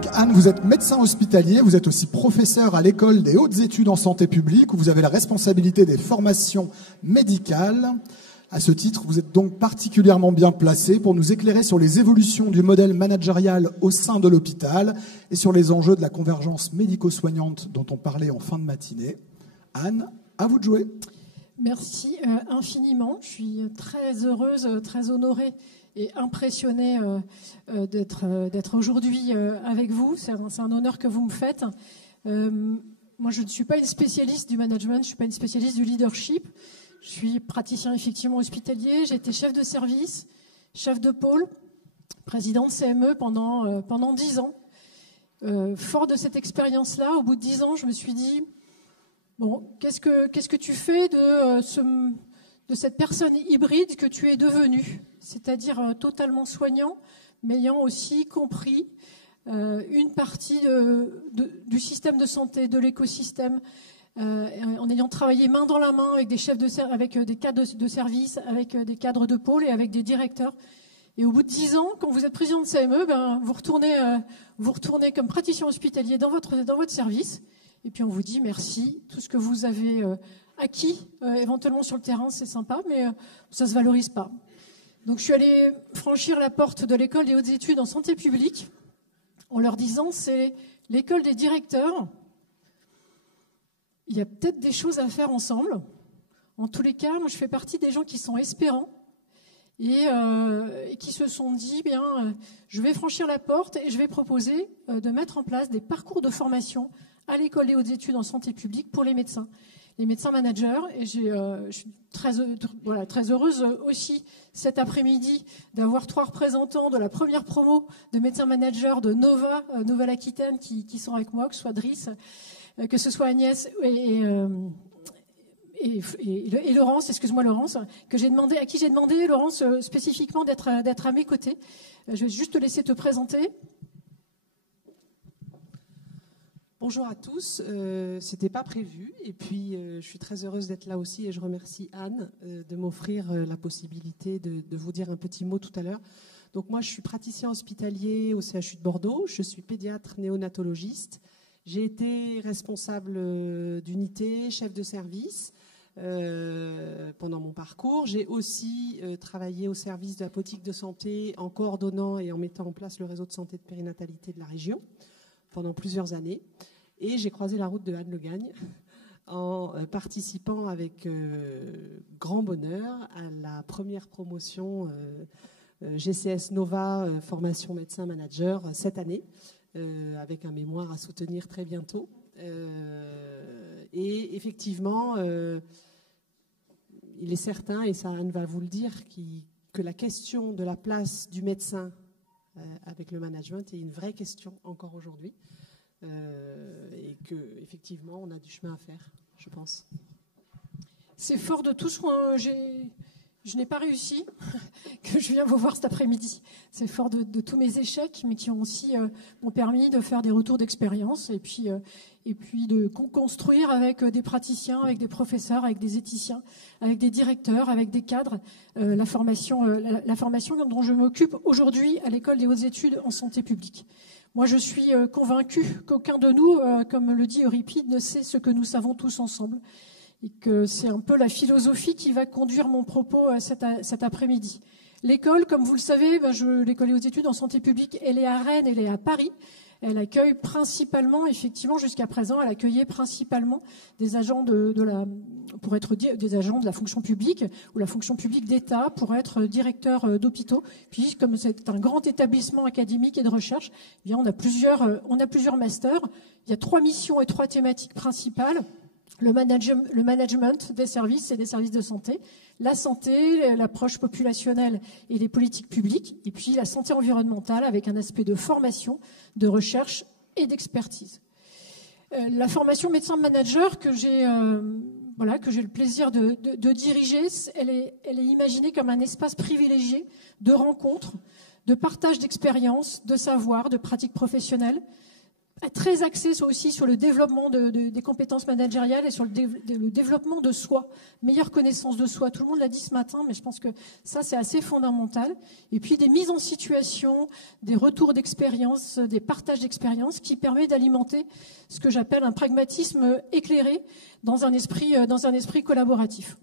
Donc Anne, vous êtes médecin hospitalier, vous êtes aussi professeur à l'école des hautes études en santé publique où vous avez la responsabilité des formations médicales. À ce titre, vous êtes donc particulièrement bien placé pour nous éclairer sur les évolutions du modèle managérial au sein de l'hôpital et sur les enjeux de la convergence médico-soignante dont on parlait en fin de matinée. Anne, à vous de jouer. Merci infiniment. Je suis très heureuse, très honorée et impressionnée d'être aujourd'hui avec vous. C'est un honneur que vous me faites. Moi, je ne suis pas une spécialiste du management, je ne suis pas une spécialiste du leadership. Je suis praticien effectivement hospitalier. J'ai été chef de service, chef de pôle, président de CME pendant 10 ans. Fort de cette expérience-là, au bout de 10 ans, je me suis dit, bon, qu'est-ce que tu fais de cette personne hybride que tu es devenue, c'est-à-dire totalement soignant, mais ayant aussi compris une partie du système de santé, de l'écosystème, en ayant travaillé main dans la main avec des chefs avec des cadres de service, avec des cadres de pôle et avec des directeurs. Et au bout de 10 ans, quand vous êtes président de CME, vous retournez comme praticien hospitalier dans votre service. Et puis on vous dit merci, tout ce que vous avez acquis éventuellement sur le terrain, c'est sympa, mais ça ne se valorise pas. Donc je suis allée franchir la porte de l'école des hautes études en santé publique en leur disant c'est l'école des directeurs. Il y a peut-être des choses à faire ensemble. En tous les cas, moi je fais partie des gens qui sont espérants et qui se sont dit je vais franchir la porte et je vais proposer de mettre en place des parcours de formation à l'école des hautes études en santé publique pour les médecins managers. Et je suis très heureuse aussi cet après-midi d'avoir 3 représentants de la première promo de médecins managers de Nova, Nouvelle-Aquitaine, qui sont avec moi, que ce soit Driss, que ce soit Agnès et Laurence, excuse-moi Laurence, à qui j'ai demandé, Laurence, spécifiquement d'être à mes côtés. Je vais juste te laisser te présenter. Bonjour à tous, c'était pas prévu et puis je suis très heureuse d'être là aussi et je remercie Anne de m'offrir la possibilité de vous dire un petit mot tout à l'heure. Donc moi je suis praticien hospitalier au CHU de Bordeaux, je suis pédiatre néonatologiste, j'ai été responsable d'unité, chef de service pendant mon parcours. J'ai aussi travaillé au service de la politique de santé en coordonnant et en mettant en place le réseau de santé de périnatalité de la région pendant plusieurs années. Et j'ai croisé la route de Anne Le Gagne en participant avec grand bonheur à la première promotion GCS Nova formation médecin manager cette année, avec un mémoire à soutenir très bientôt. Et effectivement, il est certain, et ça Anne va vous le dire, que la question de la place du médecin avec le management est une vraie question encore aujourd'hui. Et qu'effectivement, on a du chemin à faire, je pense. C'est fort de tout ce que je n'ai pas réussi, que je viens vous voir cet après-midi. C'est fort de tous mes échecs, mais qui m'ont permis de faire des retours d'expérience et puis de construire avec des praticiens, avec des professeurs, avec des éthiciens, avec des directeurs, avec des cadres, la formation dont je m'occupe aujourd'hui à l'école des hautes études en santé publique. Moi, je suis convaincue qu'aucun de nous, comme le dit Euripide, ne sait ce que nous savons tous ensemble. Et que c'est un peu la philosophie qui va conduire mon propos cet après-midi. L'école, comme vous le savez, l'école des hautes études en santé publique, elle est à Rennes, elle est à Paris. Elle accueille principalement, effectivement, jusqu'à présent, elle accueillait principalement des agents des agents de la fonction publique ou la fonction publique d'État pour être directeur d'hôpitaux. Puis, comme c'est un grand établissement académique et de recherche, eh bien, on a plusieurs masters. Il y a 3 missions et 3 thématiques principales. Le management des services et des services de santé, la santé, l'approche populationnelle et les politiques publiques, et puis la santé environnementale avec un aspect de formation, de recherche et d'expertise. La formation médecin-manager que j'ai le plaisir de diriger, elle est imaginée comme un espace privilégié de rencontres, de partage d'expériences, de savoir, de pratiques professionnelles, très axé aussi sur le développement des compétences managériales et sur le développement de soi, meilleure connaissance de soi. Tout le monde l'a dit ce matin, mais je pense que ça, c'est assez fondamental. Et puis des mises en situation, des retours d'expérience, des partages d'expérience qui permettent d'alimenter ce que j'appelle un pragmatisme éclairé dans un esprit collaboratif.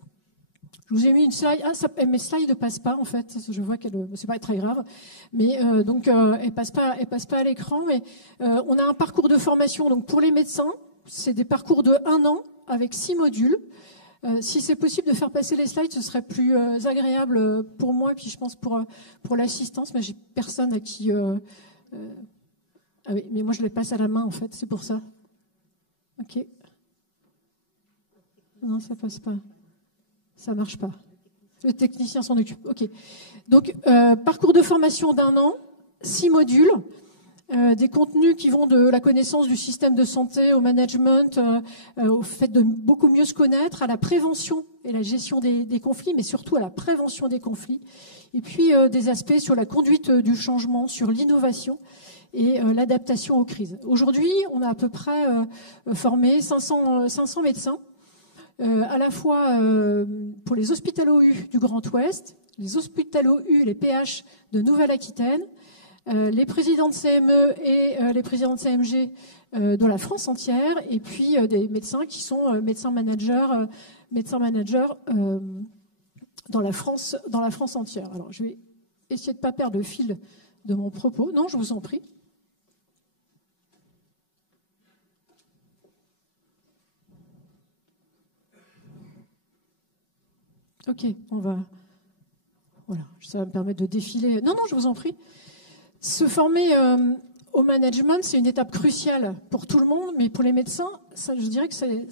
Je vous ai mis une slide. Mes slides ne passent pas en fait. Je vois qu'elle, c'est pas très grave, mais elle passe pas à l'écran. Mais on a un parcours de formation. Donc pour les médecins, c'est des parcours de 1 an avec 6 modules. Si c'est possible de faire passer les slides, ce serait plus agréable pour moi et puis je pense pour l'assistance. Mais j'ai personne à qui. Ah oui, mais moi je les passe à la main en fait. C'est pour ça. Ok. Non, ça passe pas. Ça marche pas. Le technicien s'en occupe. Ok. Donc, parcours de formation d'1 an, 6 modules, des contenus qui vont de la connaissance du système de santé au management, au fait de beaucoup mieux se connaître, à la prévention et la gestion des conflits, mais surtout à la prévention des conflits. Et puis, des aspects sur la conduite du changement, sur l'innovation et l'adaptation aux crises. Aujourd'hui, on a à peu près formé 500 médecins. À la fois pour les hospitalo-U du Grand Ouest, les hospitalo-U, les PH de Nouvelle-Aquitaine, les présidents de CME et les présidents de CMG de la France entière, et puis des médecins qui sont médecins managers dans la France entière. Alors, je vais essayer de ne pas perdre le fil de mon propos. Non, je vous en prie. Ok, on va. Voilà, ça va me permettre de défiler. Non, je vous en prie. Se former au management, c'est une étape cruciale pour tout le monde, mais pour les médecins, ça, je dirais que c'est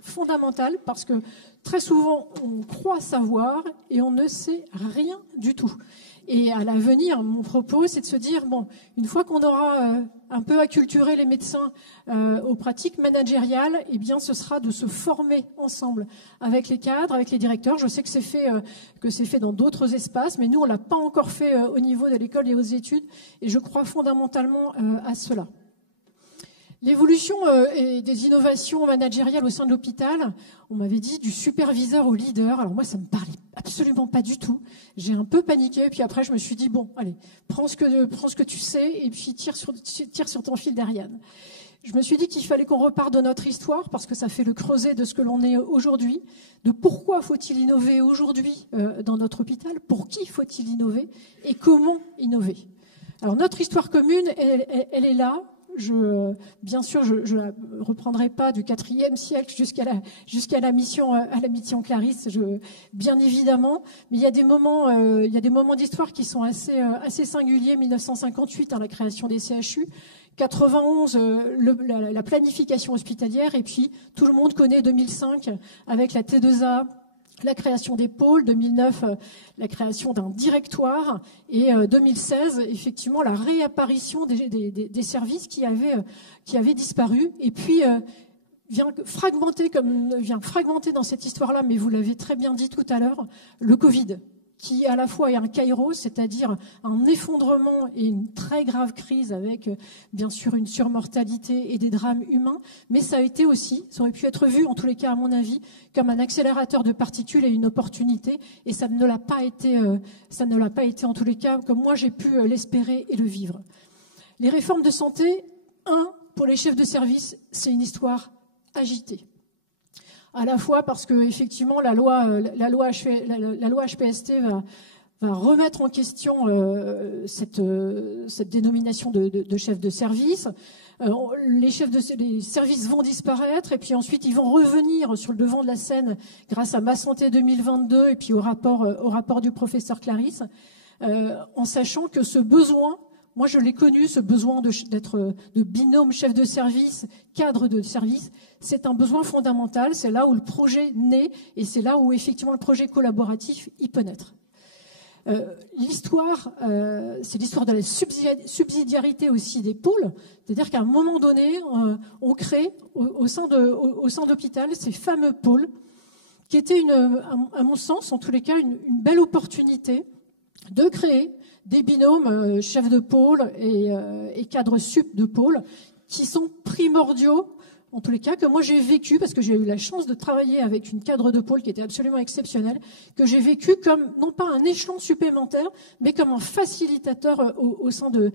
fondamental parce que très souvent, on croit savoir et on ne sait rien du tout. Et à l'avenir, mon propos, c'est de se dire, bon, une fois qu'on aura un peu acculturé les médecins aux pratiques managériales, eh bien, ce sera de se former ensemble avec les cadres, avec les directeurs. Je sais que c'est fait dans d'autres espaces, mais nous, on l'a pas encore fait au niveau de l'école des hautes études, et je crois fondamentalement à cela. L'évolution et des innovations managériales au sein de l'hôpital, on m'avait dit du superviseur au leader. Alors moi, ça me parlait absolument pas du tout. J'ai un peu paniqué, puis après, je me suis dit, bon, allez, prends ce que tu sais, et puis tire sur ton fil d'Ariane. Je me suis dit qu'il fallait qu'on reparte de notre histoire, parce que ça fait le creuset de ce que l'on est aujourd'hui, de pourquoi faut-il innover aujourd'hui dans notre hôpital, pour qui faut-il innover, et comment innover. Alors notre histoire commune, elle est là. Bien sûr, je la reprendrai pas du IVe siècle jusqu'à la mission Clarisse, bien évidemment. Mais il y a des moments d'histoire qui sont assez singuliers. 1958, la création des CHU. 91, la planification hospitalière. Et puis, tout le monde connaît 2005 avec la T2A. La création des pôles, 2009, la création d'un directoire, et 2016, effectivement, la réapparition des services qui avaient disparu. Et puis, vient fragmenter dans cette histoire-là, mais vous l'avez très bien dit tout à l'heure, le Covid, qui à la fois est un kairos, c'est-à-dire un effondrement et une très grave crise avec bien sûr une surmortalité et des drames humains, mais ça aurait pu être vu, en tous les cas à mon avis, comme un accélérateur de particules et une opportunité, et ça ne l'a pas été en tous les cas, comme moi j'ai pu l'espérer et le vivre. Les réformes de santé, pour les chefs de service, c'est une histoire agitée. À la fois parce que effectivement la loi HPST va remettre en question cette dénomination de chef de service. Les services vont disparaître et puis ensuite ils vont revenir sur le devant de la scène grâce à Ma Santé 2022 et puis au rapport du professeur Clarisse, en sachant que ce besoin, moi je l'ai connu, ce besoin d'être de binôme chef de service, cadre de service, c'est un besoin fondamental, c'est là où le projet naît et c'est là où effectivement le projet collaboratif y peut naître. L'histoire, c'est l'histoire de la subsidiarité aussi des pôles, c'est-à-dire qu'à un moment donné, on crée au sein de l'hôpital ces fameux pôles qui étaient, à mon sens, en tous les cas, une belle opportunité de créer des binômes chefs de pôle et cadres sup de pôle qui sont primordiaux, en tous les cas, que moi j'ai vécu, parce que j'ai eu la chance de travailler avec une cadre de pôle qui était absolument exceptionnelle, que j'ai vécu comme, non pas un échelon supplémentaire, mais comme un facilitateur au sein de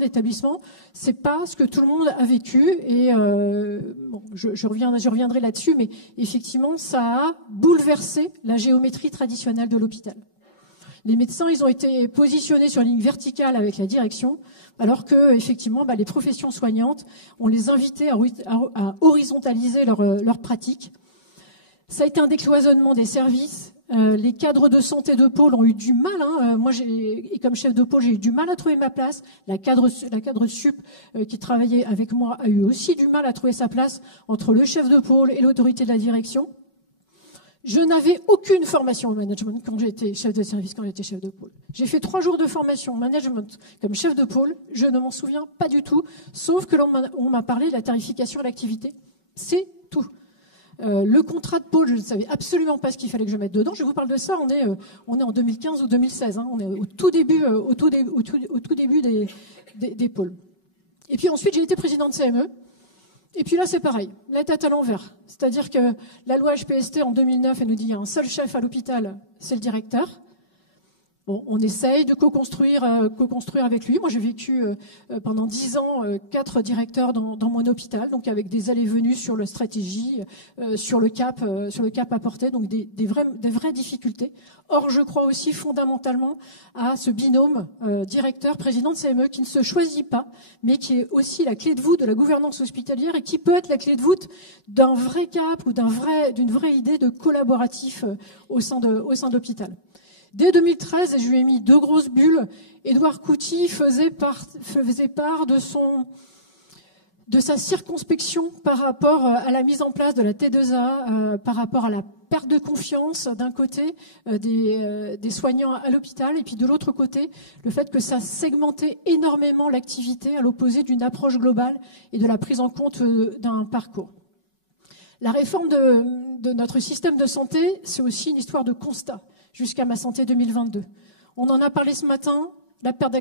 l'établissement. C'est pas ce que tout le monde a vécu, et bon, je reviendrai là-dessus, mais effectivement, ça a bouleversé la géométrie traditionnelle de l'hôpital. Les médecins, ils ont été positionnés sur une ligne verticale avec la direction, alors que, effectivement, les professions soignantes, on les invitait à horizontaliser leur pratique. Ça a été un décloisonnement des services. Les cadres de santé de pôle ont eu du mal. Moi, et comme chef de pôle, j'ai eu du mal à trouver ma place. La cadre sup qui travaillait avec moi a eu aussi du mal à trouver sa place entre le chef de pôle et l'autorité de la direction. Je n'avais aucune formation au management quand j'étais chef de service, quand j'étais chef de pôle. J'ai fait 3 jours de formation au management comme chef de pôle. Je ne m'en souviens pas du tout, sauf que on m'a parlé de la tarification à l'activité. C'est tout. Le contrat de pôle, je ne savais absolument pas ce qu'il fallait que je mette dedans. Je vous parle de ça, on est en 2015 ou 2016. On est au tout début des pôles. Et puis ensuite, j'ai été président de CME. Et puis là, c'est pareil, la tête à l'envers. C'est-à-dire que la loi HPST en 2009, elle nous dit qu'il y a un seul chef à l'hôpital, c'est le directeur. Bon, on essaye de co-construire avec lui. Moi, j'ai vécu pendant 10 ans 4 directeurs dans mon hôpital, donc avec des allées-venues sur la stratégie, sur le cap apporté, donc des vraies difficultés. Or, je crois aussi fondamentalement à ce binôme directeur-président de CME qui ne se choisit pas, mais qui est aussi la clé de voûte de la gouvernance hospitalière et qui peut être la clé de voûte d'un vrai cap ou d'une vraie idée de collaboratif au sein de l'hôpital. Dès 2013, et je lui ai mis 2 grosses bulles, Édouard Couty faisait part de sa circonspection par rapport à la mise en place de la T2A, par rapport à la perte de confiance d'un côté des soignants à l'hôpital, et puis de l'autre côté, le fait que ça segmentait énormément l'activité à l'opposé d'une approche globale et de la prise en compte d'un parcours. La réforme de notre système de santé, c'est aussi une histoire de constat. Jusqu'à Ma Santé 2022. On en a parlé ce matin, la perte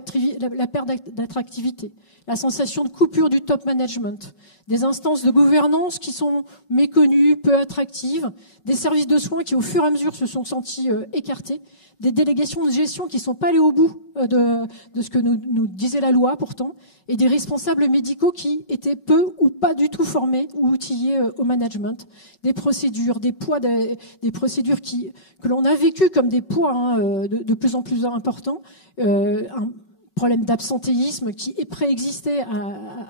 d'attractivité, la sensation de coupure du top management, des instances de gouvernance qui sont méconnues, peu attractives, des services de soins qui au fur et à mesure se sont sentis écartés, des délégations de gestion qui ne sont pas allées au bout de ce que nous disait la loi pourtant, et des responsables médicaux qui étaient peu ou pas du tout formés ou outillés au management, des procédures, des poids, des procédures que l'on a vécues comme des poids de plus en plus importants, un problème d'absentéisme qui préexistait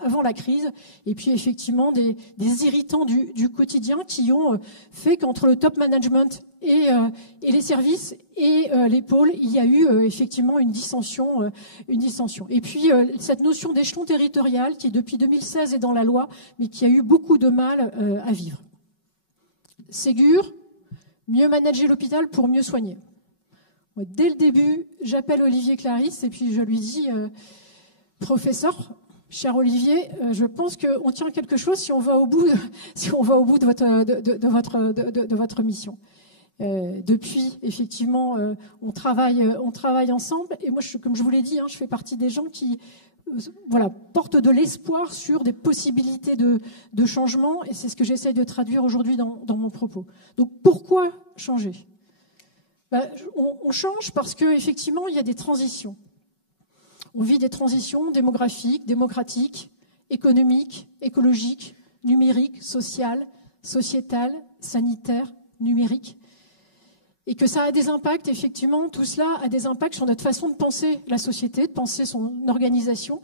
avant la crise, et puis effectivement des irritants du quotidien qui ont fait qu'entre le top management et les services et les pôles, il y a eu effectivement une dissension. Et puis cette notion d'échelon territorial qui depuis 2016 est dans la loi, mais qui a eu beaucoup de mal à vivre. Ségur, mieux manager l'hôpital pour mieux soigner. Dès le début, j'appelle Olivier Clarisse et puis je lui dis professeur, cher Olivier, je pense qu'on tient quelque chose si on va au bout de votre mission. Depuis, effectivement, on travaille ensemble. Et moi, comme je vous l'ai dit, je fais partie des gens qui portent de l'espoir sur des possibilités de changement. Et c'est ce que j'essaye de traduire aujourd'hui dans mon propos. Donc, pourquoi changer ? On change parce qu'effectivement, il y a des transitions. On vit des transitions démographiques, démocratiques, économiques, écologiques, numériques, sociales, sociétales, sanitaires, numériques. Et que ça a des impacts, effectivement, tout cela a des impacts sur notre façon de penser la société, de penser son organisation,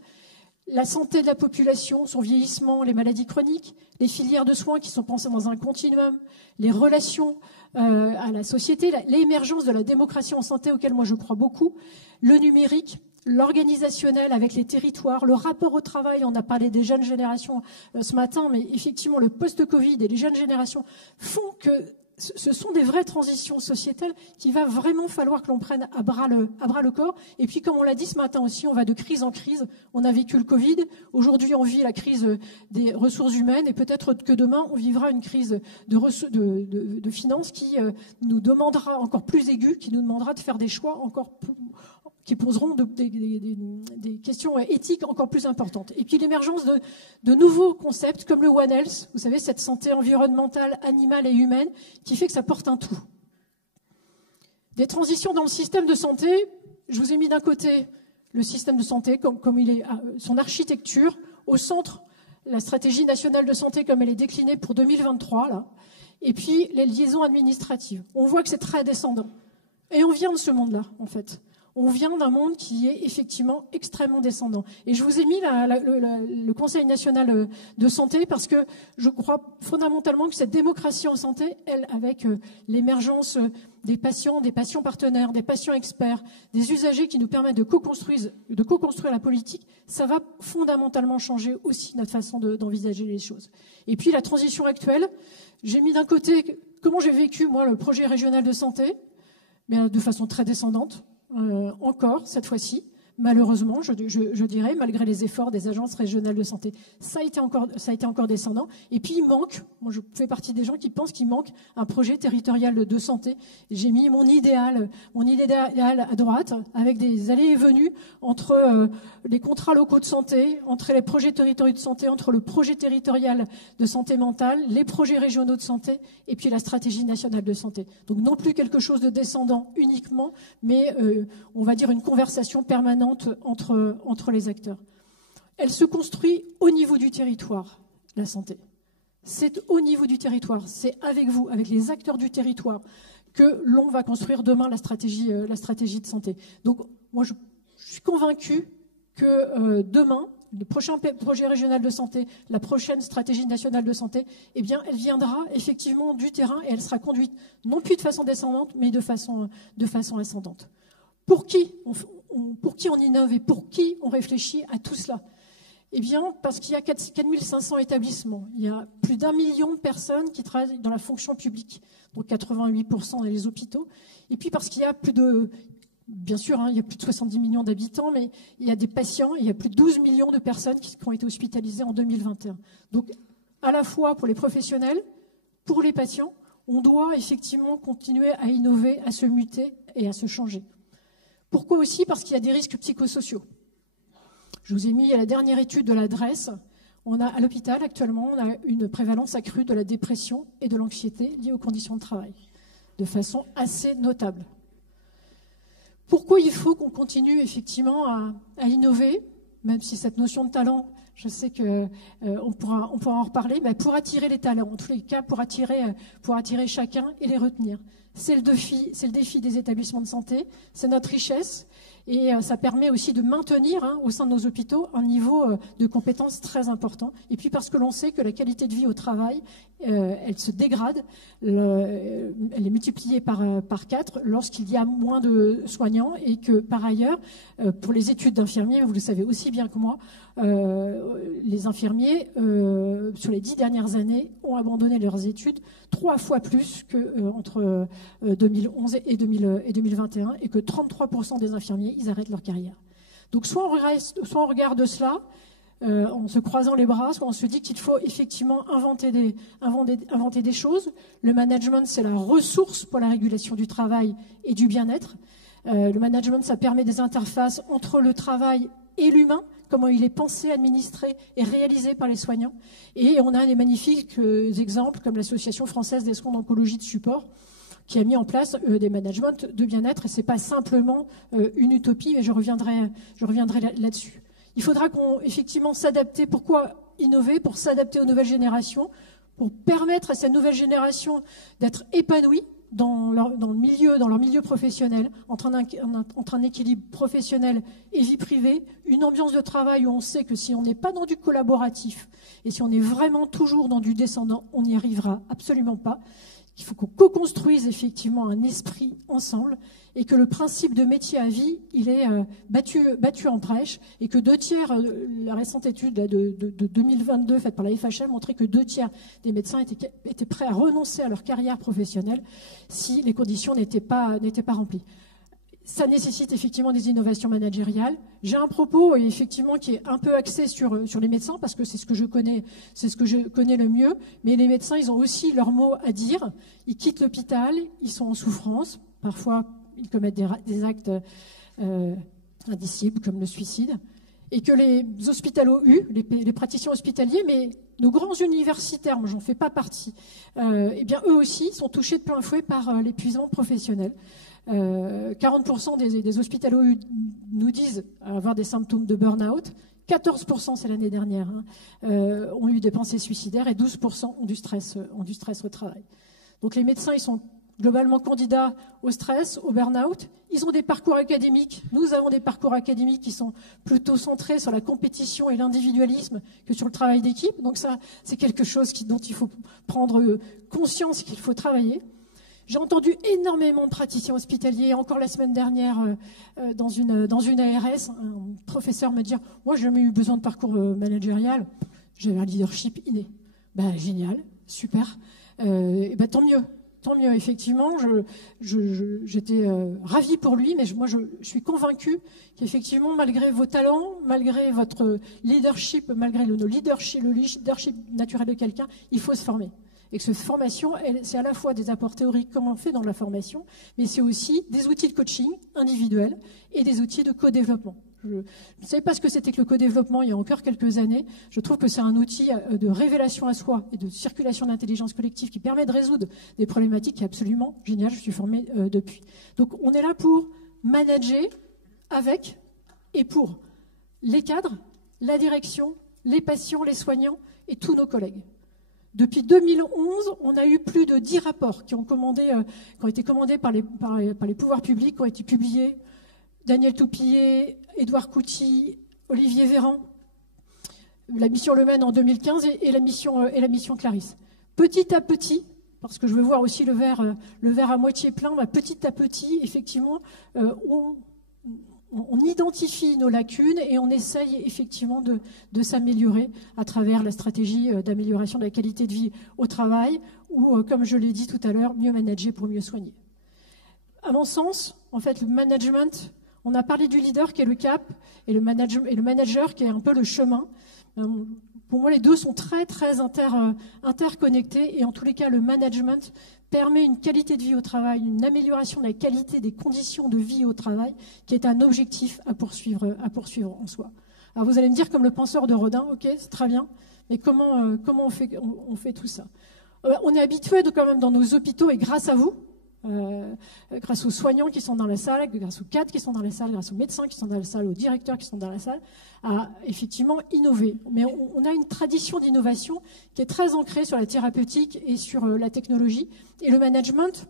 la santé de la population, son vieillissement, les maladies chroniques, les filières de soins qui sont pensées dans un continuum, les relations à la société, l'émergence de la démocratie en santé auquel moi je crois beaucoup, le numérique, l'organisationnel avec les territoires, le rapport au travail, on a parlé des jeunes générations ce matin, mais effectivement le post-Covid et les jeunes générations font que ce sont des vraies transitions sociétales qu'il va vraiment falloir que l'on prenne à bras le corps. Et puis, comme on l'a dit ce matin aussi, on va de crise en crise. On a vécu le Covid. Aujourd'hui, on vit la crise des ressources humaines. Et peut-être que demain, on vivra une crise de finances qui nous demandera encore plus aiguë, qui nous demandera de faire des choix encore plus qui poseront des questions éthiques encore plus importantes. Et puis l'émergence de nouveaux concepts comme le One Health, vous savez, cette santé environnementale, animale et humaine, qui fait que ça porte un tout. Des transitions dans le système de santé, je vous ai mis d'un côté le système de santé comme il est, son architecture, au centre la stratégie nationale de santé comme elle est déclinée pour 2023, là, et puis les liaisons administratives. On voit que c'est très descendant. Et on vient de ce monde-là, en fait. On vient d'un monde qui est effectivement extrêmement descendant. Et je vous ai mis le Conseil national de santé parce que je crois fondamentalement que cette démocratie en santé, elle, avec l'émergence des patients partenaires, des patients experts, des usagers qui nous permettent de co-construire la politique, ça va fondamentalement changer aussi notre façon d'envisager les choses. Et puis la transition actuelle, j'ai mis d'un côté comment j'ai vécu, moi, le projet régional de santé, mais de façon très descendante. Encore, cette fois-ci, malheureusement, je dirais, malgré les efforts des agences régionales de santé, ça a été encore descendant. Et puis, il manque, moi je fais partie des gens qui pensent qu'il manque un projet territorial de santé. J'ai mis mon idéal à droite, avec des allées et venues entre les contrats locaux de santé, entre les projets territoriaux de santé, entre le projet territorial de santé mentale, les projets régionaux de santé, et puis la stratégie nationale de santé. Donc non plus quelque chose de descendant uniquement, mais on va dire une conversation permanente entre les acteurs. Elle se construit au niveau du territoire, la santé. C'est au niveau du territoire, c'est avec vous, avec les acteurs du territoire, que l'on va construire demain la stratégie de santé. Donc moi je suis convaincue que demain, le prochain projet régional de santé, la prochaine stratégie nationale de santé, eh bien, elle viendra effectivement du terrain et elle sera conduite non plus de façon descendante, mais de façon ascendante. Pour qui on innove et pour qui on réfléchit à tout cela? Eh bien, parce qu'il y a 4500 établissements, il y a plus d'1 million de personnes qui travaillent dans la fonction publique, donc 88% dans les hôpitaux, et puis parce qu'il y a bien sûr, il y a plus de 70 millions d'habitants, mais il y a des patients, il y a plus de 12 millions de personnes qui ont été hospitalisées en 2021. Donc, à la fois pour les professionnels, pour les patients, on doit effectivement continuer à innover, à se muter et à se changer. Pourquoi aussi? Parce qu'il y a des risques psychosociaux. Je vous ai mis à la dernière étude de l'adresse. À l'hôpital, actuellement, on a une prévalence accrue de la dépression et de l'anxiété liées aux conditions de travail, de façon assez notable. Pourquoi il faut qu'on continue effectivement à innover, même si cette notion de talent, je sais qu'on pourra en reparler, mais pour attirer les talents, en tous les cas, pour attirer chacun et les retenir. C'est le défi des établissements de santé, c'est notre richesse et ça permet aussi de maintenir au sein de nos hôpitaux un niveau de compétences très important. Et puis parce que l'on sait que la qualité de vie au travail, elle se dégrade, elle est multipliée par 4 lorsqu'il y a moins de soignants et que par ailleurs, pour les études d'infirmiers, vous le savez aussi bien que moi, les infirmiers, sur les 10 dernières années, ont abandonné leurs études 3 fois plus qu'entre 2011 et 2021 et que 33% des infirmiers, ils arrêtent leur carrière. Donc soit on regarde cela en se croisant les bras, soit on se dit qu'il faut effectivement inventer des choses. Le management, c'est la ressource pour la régulation du travail et du bien-être. Le management, ça permet des interfaces entre le travail et l'humain, comment il est pensé, administré et réalisé par les soignants. Et on a des magnifiques exemples comme l'Association française des soins d'oncologie de support, qui a mis en place des managements de bien-être. Et ce n'est pas simplement une utopie, mais je reviendrai là-dessus. Il faudra effectivement s'adapter. Pourquoi innover? Pour s'adapter aux nouvelles générations, pour permettre à cette nouvelle génération d'être épanouie dans leur milieu professionnel, entre un équilibre professionnel et vie privée, une ambiance de travail où on sait que si on n'est pas dans du collaboratif et si on est vraiment toujours dans du descendant, on n'y arrivera absolument pas. Il faut qu'on co-construise effectivement un esprit ensemble et que le principe de métier à vie, il est battu en brèche et que 2/3, la récente étude de 2022 faite par la FHM montrait que 2/3 des médecins étaient prêts à renoncer à leur carrière professionnelle si les conditions n'étaient pas remplies. Ça nécessite effectivement des innovations managériales. J'ai un propos effectivement qui est un peu axé sur les médecins parce que c'est ce que je connais le mieux. Mais les médecins, ils ont aussi leur mot à dire. Ils quittent l'hôpital, ils sont en souffrance. Parfois, ils commettent des actes indicibles comme le suicide, et que les hospitalo-U, les praticiens hospitaliers, mais nos grands universitaires, moi j'en fais pas partie, eh bien eux aussi sont touchés de plein fouet par l'épuisement professionnel. 40% des hospitalo-U nous disent avoir des symptômes de burn-out. 14%, c'est l'année dernière, ont eu des pensées suicidaires et 12% ont du stress au travail. Donc les médecins, ils sont globalement candidats au stress, au burn-out. Ils ont des parcours académiques. Nous avons des parcours académiques qui sont plutôt centrés sur la compétition et l'individualisme que sur le travail d'équipe. Donc ça, c'est quelque chose dont il faut prendre conscience qu'il faut travailler. J'ai entendu énormément de praticiens hospitaliers, encore la semaine dernière, dans une ARS, un professeur me dire « Moi, j'ai jamais eu besoin de parcours managérial, j'avais un leadership inné. » Ben, génial, super. Et ben, tant mieux, effectivement. J'étais ravie pour lui, mais moi, je suis convaincue qu'effectivement, malgré vos talents, malgré votre leadership, malgré le leadership naturel de quelqu'un, il faut se former. Et que cette formation, c'est à la fois des apports théoriques comme on fait dans la formation, mais c'est aussi des outils de coaching individuels et des outils de co-développement. Je ne savais pas ce que c'était que le co-développement il y a encore quelques années. Je trouve que c'est un outil de révélation à soi et de circulation d'intelligence collective qui permet de résoudre des problématiques qui est absolument génial. Je suis formée depuis. Donc on est là pour manager avec et pour les cadres, la direction, les patients, les soignants et tous nos collègues. Depuis 2011, on a eu plus de 10 rapports qui ont été commandés par les pouvoirs publics, qui ont été publiés. Daniel Toupillet, Édouard Couty, Olivier Véran, la mission Le Maine en 2015 et la mission Clarisse. Petit à petit, parce que je veux voir aussi le verre à moitié plein, petit à petit, effectivement, on identifie nos lacunes et on essaye effectivement de s'améliorer à travers la stratégie d'amélioration de la qualité de vie au travail ou, comme je l'ai dit tout à l'heure, mieux manager pour mieux soigner. À mon sens, en fait, le management, on a parlé du leader qui est le cap et le manager qui est un peu le chemin. Pour moi, les deux sont très, très interconnectés et en tous les cas, le management permet une qualité de vie au travail, une amélioration de la qualité des conditions de vie au travail, qui est un objectif à poursuivre en soi. Alors vous allez me dire, comme le penseur de Rodin, ok, c'est très bien, mais comment on fait tout ça? On est habitué quand même dans nos hôpitaux, et grâce à vous, grâce aux soignants qui sont dans la salle, grâce aux cadres qui sont dans la salle, grâce aux médecins qui sont dans la salle, aux directeurs qui sont dans la salle, à effectivement innover. Mais on a une tradition d'innovation qui est très ancrée sur la thérapeutique et sur la technologie. Et le management,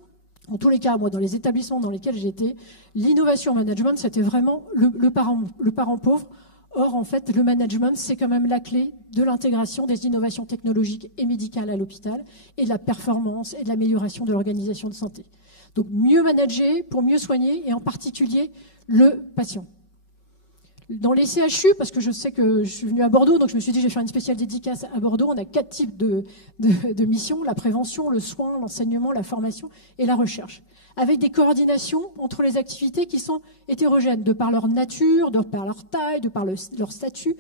en tous les cas, moi, dans les établissements dans lesquels j'ai été, l'innovation en management, c'était vraiment le parent pauvre. Or, en fait, le management, c'est quand même la clé de l'intégration des innovations technologiques et médicales à l'hôpital et de la performance et de l'amélioration de l'organisation de santé. Donc, mieux manager pour mieux soigner et en particulier le patient. Dans les CHU, parce que je sais que je suis venue à Bordeaux, donc je me suis dit je vais faire une spéciale dédicace à Bordeaux, on a 4 types de missions, la prévention, le soin, l'enseignement, la formation et la recherche, avec des coordinations entre les activités qui sont hétérogènes, de par leur nature, de par leur taille, de par leur statut,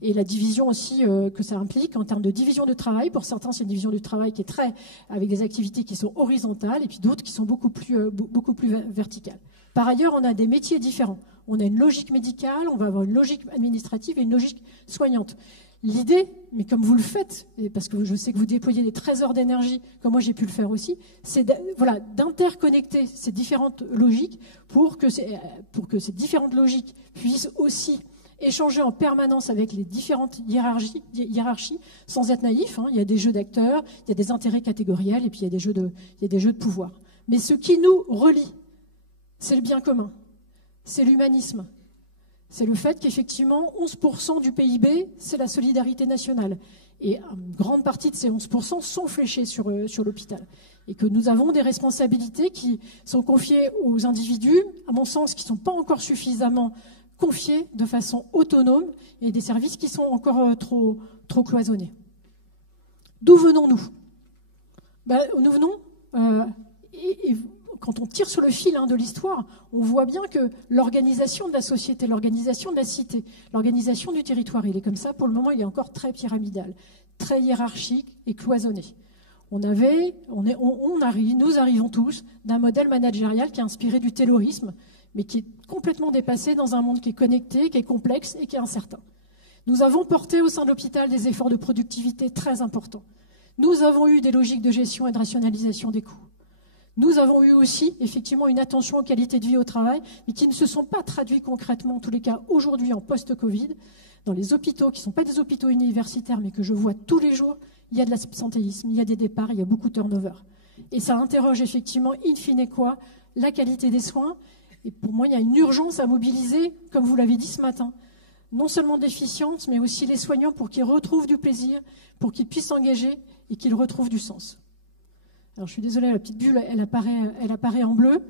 et la division aussi que ça implique en termes de division de travail. Pour certains, c'est une division du travail qui est avec des activités qui sont horizontales, et puis d'autres qui sont beaucoup plus verticales. Par ailleurs, on a des métiers différents. On a une logique médicale, on va avoir une logique administrative et une logique soignante. L'idée, mais comme vous le faites, parce que je sais que vous déployez des trésors d'énergie, comme moi j'ai pu le faire aussi, c'est d'interconnecter ces différentes logiques pour que ces différentes logiques puissent aussi échanger en permanence avec les différentes hiérarchies sans être naïf. Il y a des jeux d'acteurs, il y a des intérêts catégoriels et puis il y a des jeux de pouvoir. Mais ce qui nous relie, c'est le bien commun, c'est l'humanisme. C'est le fait qu'effectivement, 11% du PIB, c'est la solidarité nationale. Et une grande partie de ces 11% sont fléchés sur l'hôpital. Et que nous avons des responsabilités qui sont confiées aux individus, à mon sens, qui ne sont pas encore suffisamment confiés de façon autonome, et des services qui sont encore trop cloisonnés. D'où venons-nous? Nous venons, et quand on tire sur le fil de l'histoire, on voit bien que l'organisation de la société, l'organisation de la cité, l'organisation du territoire, il est comme ça. Pour le moment, il est encore très pyramidal, très hiérarchique et cloisonné. Nous arrivons tous d'un modèle managérial qui est inspiré du taylorisme, mais qui est complètement dépassé dans un monde qui est connecté, qui est complexe et qui est incertain. Nous avons porté au sein de l'hôpital des efforts de productivité très importants. Nous avons eu des logiques de gestion et de rationalisation des coûts. Nous avons eu aussi, effectivement, une attention aux qualités de vie au travail, mais qui ne se sont pas traduits concrètement, en tous les cas, aujourd'hui, en post-Covid. Dans les hôpitaux, qui ne sont pas des hôpitaux universitaires, mais que je vois tous les jours, il y a de l'absentéisme, il y a des départs, il y a beaucoup de turnover. Et ça interroge effectivement, in fine quoi, la qualité des soins. Et pour moi, il y a une urgence à mobiliser, comme vous l'avez dit ce matin, non seulement d'efficience, mais aussi les soignants pour qu'ils retrouvent du plaisir, pour qu'ils puissent s'engager et qu'ils retrouvent du sens. Alors, je suis désolée, la petite bulle, elle apparaît en bleu.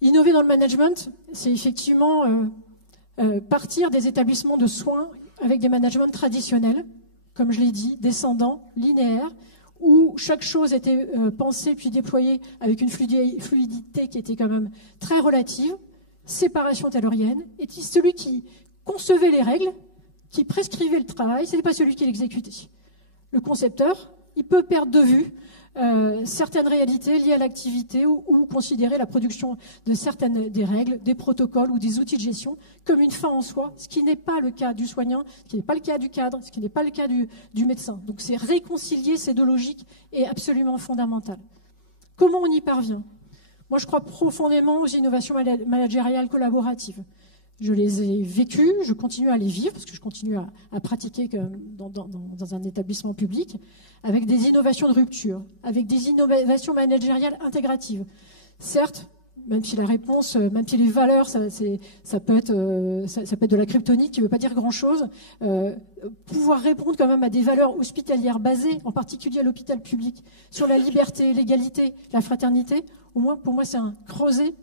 Innover dans le management, c'est effectivement partir des établissements de soins avec des managements traditionnels, comme je l'ai dit, descendants, linéaires, où chaque chose était pensée puis déployée avec une fluidité qui était quand même très relative, séparation taylorienne, et celui qui concevait les règles, qui prescrivait le travail, ce n'était pas celui qui l'exécutait. Le concepteur, il peut perdre de vue certaines réalités liées à l'activité ou considérer la production de certaines des règles, des protocoles ou des outils de gestion comme une fin en soi, ce qui n'est pas le cas du soignant, ce qui n'est pas le cas du cadre, ce qui n'est pas le cas du médecin. Donc c'est réconcilier ces deux logiques est absolument fondamental. Comment on y parvient? Moi je crois profondément aux innovations managériales collaboratives. Je les ai vécues, je continue à les vivre, parce que je continue à pratiquer dans un établissement public, avec des innovations de rupture, avec des innovations managériales intégratives. Certes, même si la réponse, même si les valeurs, ça peut être de la kryptonite qui ne veut pas dire grand-chose, pouvoir répondre quand même à des valeurs hospitalières basées, en particulier à l'hôpital public, sur la liberté, l'égalité, la fraternité, au moins pour moi c'est un creuset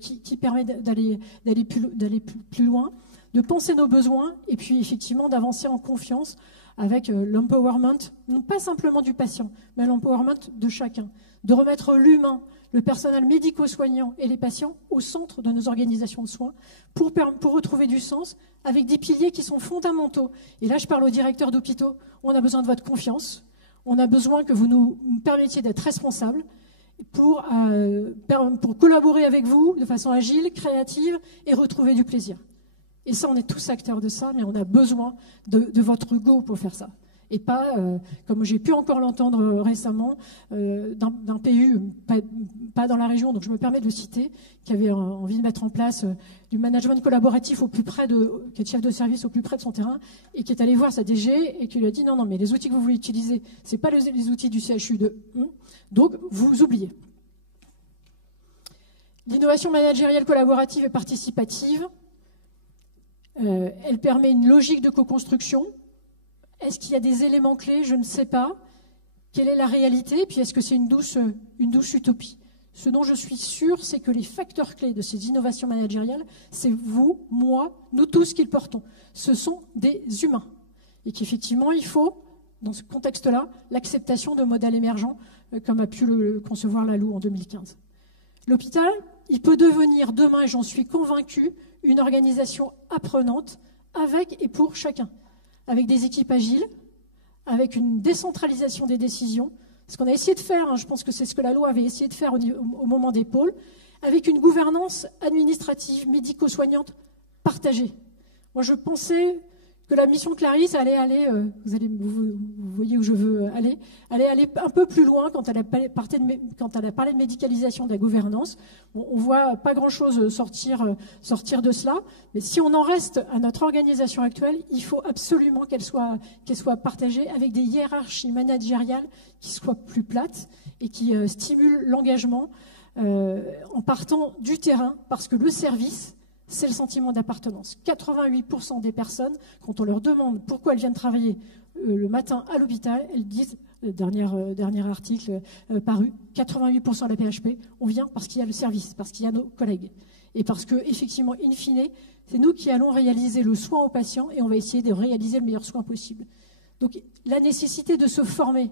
qui permet d'aller plus loin, de penser nos besoins et puis effectivement d'avancer en confiance avec l'empowerment, non pas simplement du patient, mais l'empowerment de chacun, de remettre l'humain, le personnel médico-soignant et les patients au centre de nos organisations de soins pour retrouver du sens avec des piliers qui sont fondamentaux. Et là, je parle aux directeurs d'hôpitaux, on a besoin de votre confiance, on a besoin que vous nous permettiez d'être responsables, pour collaborer avec vous de façon agile, créative et retrouver du plaisir. Et ça, on est tous acteurs de ça, mais on a besoin de votre go pour faire ça. Et pas, comme j'ai pu encore l'entendre récemment, d'un PU, pas dans la région, donc je me permets de le citer, qui avait envie de mettre en place du management collaboratif au plus près qui est chef de service au plus près de son terrain, et qui est allé voir sa DG et qui lui a dit non, mais les outils que vous voulez utiliser, ce n'est pas les outils du CHU donc vous oubliez. L'innovation managériale collaborative et participative, elle permet une logique de co-construction. Est-ce qu'il y a des éléments clés? Je ne sais pas. Quelle est la réalité? Et puis est-ce que c'est une douce utopie? Ce dont je suis sûre, c'est que les facteurs clés de ces innovations managériales, c'est vous, moi, nous tous qui le portons. Ce sont des humains. Et qu'effectivement, il faut, dans ce contexte-là, l'acceptation de modèles émergents, comme a pu le concevoir Lalou en 2015. L'hôpital, il peut devenir demain, et j'en suis convaincue, une organisation apprenante avec et pour chacun. Avec des équipes agiles, avec une décentralisation des décisions, ce qu'on a essayé de faire, je pense que c'est ce que la loi avait essayé de faire au moment des pôles, avec une gouvernance administrative, médico-soignante partagée. Moi, je pensais que la mission Clarisse allait aller, vous voyez où je veux aller un peu plus loin quand elle a parlé de médicalisation de la gouvernance. On voit pas grand-chose sortir de cela, mais si on en reste à notre organisation actuelle, il faut absolument qu'elle soit partagée avec des hiérarchies managériales qui soient plus plates et qui stimulent l'engagement en partant du terrain, parce que le service, c'est le sentiment d'appartenance. 88% des personnes, quand on leur demande pourquoi elles viennent travailler le matin à l'hôpital, elles disent, dernier article paru, 88% de la PHP, on vient parce qu'il y a le service, parce qu'il y a nos collègues. Et parce que, effectivement, in fine, c'est nous qui allons réaliser le soin aux patients et on va essayer de réaliser le meilleur soin possible. Donc, la nécessité de se former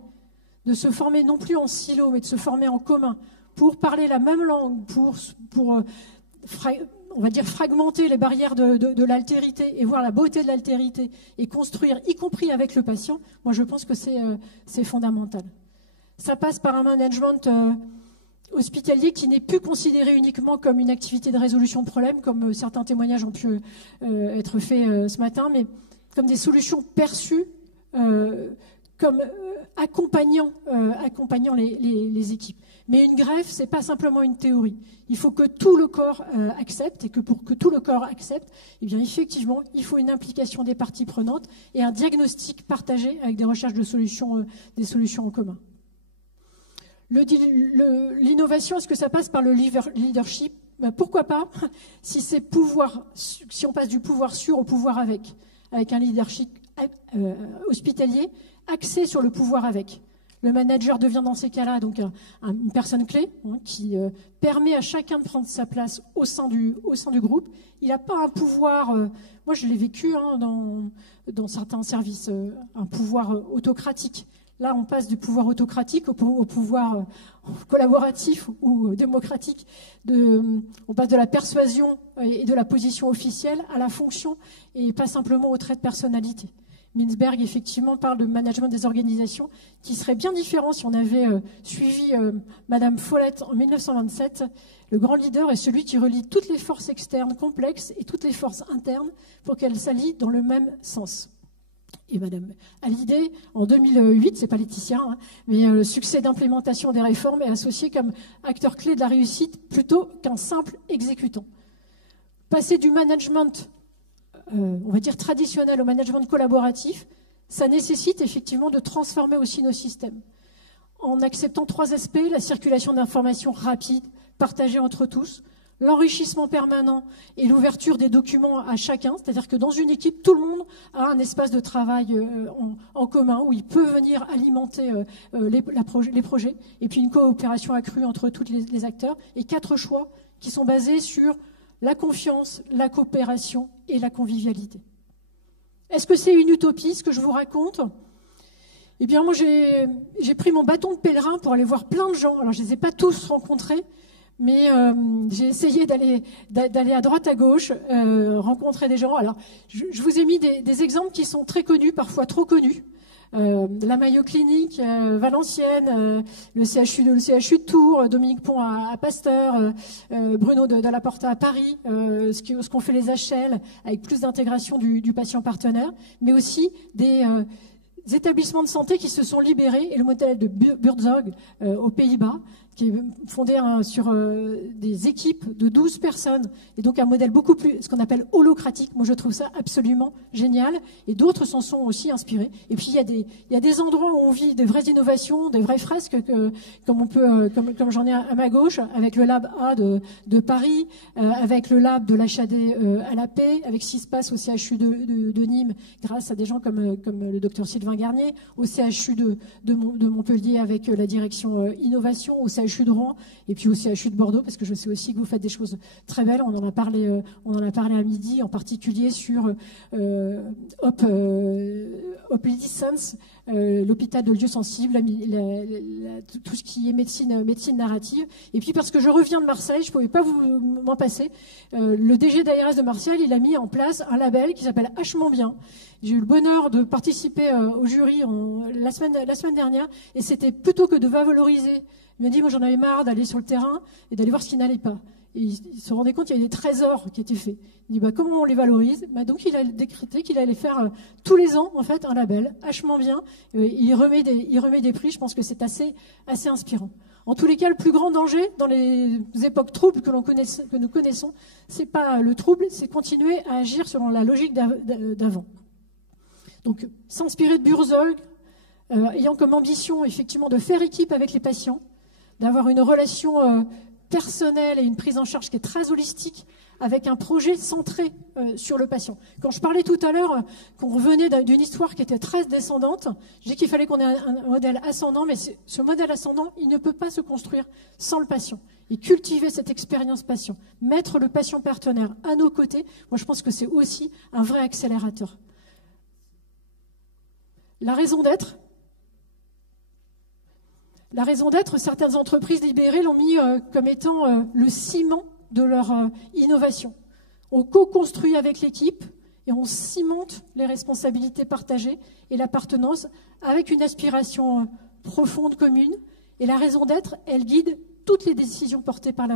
non plus en silo, mais de se former en commun, pour parler la même langue, pour on va dire fragmenter les barrières de l'altérité et voir la beauté de l'altérité et construire, y compris avec le patient, moi je pense que c'est fondamental. Ça passe par un management hospitalier qui n'est plus considéré uniquement comme une activité de résolution de problèmes, comme certains témoignages ont pu être faits ce matin, mais comme des solutions perçues comme accompagnant les équipes. Mais une greffe, c'est pas simplement une théorie. Il faut que tout le corps accepte, et que pour que tout le corps accepte, eh bien effectivement, il faut une implication des parties prenantes et un diagnostic partagé avec des recherches de solutions, des solutions en commun. L'innovation, est-ce que ça passe par le leadership? Ben, pourquoi pas, si on passe du pouvoir sur au pouvoir avec un leadership hospitalier axé sur le pouvoir avec. Le manager devient dans ces cas-là donc une personne clé qui permet à chacun de prendre sa place au sein du groupe. Il n'a pas un pouvoir, moi je l'ai vécu dans certains services, un pouvoir autocratique. Là, on passe du pouvoir autocratique au pouvoir collaboratif ou démocratique. On passe de la persuasion et de la position officielle à la fonction et pas simplement au trait de personnalité. Mintzberg, effectivement, parle de management des organisations qui serait bien différent si on avait suivi Madame Follett en 1927. Le grand leader est celui qui relie toutes les forces externes complexes et toutes les forces internes pour qu'elles s'allient dans le même sens. Et Madame Hallyday, en 2008, c'est pas Laetitia, mais le succès d'implémentation des réformes est associé comme acteur clé de la réussite plutôt qu'un simple exécutant. Passer du management on va dire traditionnel au management collaboratif, ça nécessite effectivement de transformer aussi nos systèmes. En acceptant 3 aspects, la circulation d'informations rapide, partagée entre tous, l'enrichissement permanent et l'ouverture des documents à chacun, c'est-à-dire que dans une équipe, tout le monde a un espace de travail en commun où il peut venir alimenter les projets, et puis une coopération accrue entre tous les acteurs, et 4 choix qui sont basés sur la confiance, la coopération et la convivialité. Est-ce que c'est une utopie, ce que je vous raconte? Eh bien, moi, j'ai pris mon bâton de pèlerin pour aller voir plein de gens. Alors, je ne les ai pas tous rencontrés, mais j'ai essayé d'aller à droite, à gauche, rencontrer des gens. Alors, je vous ai mis des exemples qui sont très connus, parfois trop connus. La Mayo Clinique, Valenciennes, le CHU de Tours, Dominique Pont à Pasteur, Bruno de la Porta à Paris, ce qu'ont fait les HL avec plus d'intégration du patient partenaire, mais aussi des établissements de santé qui se sont libérés, et le modèle de Buurtzorg aux Pays-Bas, qui est fondé sur des équipes de 12 personnes, et donc un modèle beaucoup plus, ce qu'on appelle holocratique. Moi, je trouve ça absolument génial, et d'autres s'en sont aussi inspirés. Et puis, il y a des endroits où on vit des vraies innovations, des vraies fresques, comme j'en ai à ma gauche, avec le Lab A de Paris, avec le Lab de l'HAD à la Paix, avec ce qui se passe au CHU de Nîmes, grâce à des gens comme le docteur Sylvain Garnier, au CHU de Montpellier avec la direction innovation, au CHU de Rouen, et puis au CHU de Bordeaux, parce que je sais aussi que vous faites des choses très belles. On en a parlé à midi, en particulier sur Hoplicense, l'hôpital de lieux sensibles, tout ce qui est médecine narrative. Et puis parce que je reviens de Marseille, je ne pouvais pas m'en passer, le DG d'ARS de Marseille, il a mis en place un label qui s'appelle Hachement Bien. J'ai eu le bonheur de participer au jury la semaine dernière, et c'était plutôt que de valoriser. Il m'a dit, moi j'en avais marre d'aller sur le terrain et d'aller voir ce qui n'allait pas. Et il se rendait compte qu'il y avait des trésors qui étaient faits. Il dit, comment on les valorise? Donc il a décrété qu'il allait faire tous les ans en fait un label, Hachement Bien. Il remet des prix, je pense que c'est assez inspirant. En tous les cas, le plus grand danger dans les époques troubles que nous connaissons, c'est pas le trouble, c'est continuer à agir selon la logique d'avant. Donc s'inspirer de Buurtzorg, ayant comme ambition effectivement de faire équipe avec les patients, d'avoir une relation personnelle et une prise en charge qui est très holistique, avec un projet centré sur le patient. Quand je parlais tout à l'heure qu'on revenait d'une histoire qui était très descendante, j'ai dit qu'il fallait qu'on ait un modèle ascendant, mais ce modèle ascendant, il ne peut pas se construire sans le patient. Et cultiver cette expérience patient, mettre le patient partenaire à nos côtés, moi je pense que c'est aussi un vrai accélérateur. La raison d'être, certaines entreprises libérées l'ont mis comme étant le ciment de leur innovation. On co-construit avec l'équipe et on cimente les responsabilités partagées et l'appartenance avec une aspiration profonde commune. Et la raison d'être, elle guide toutes les décisions portées par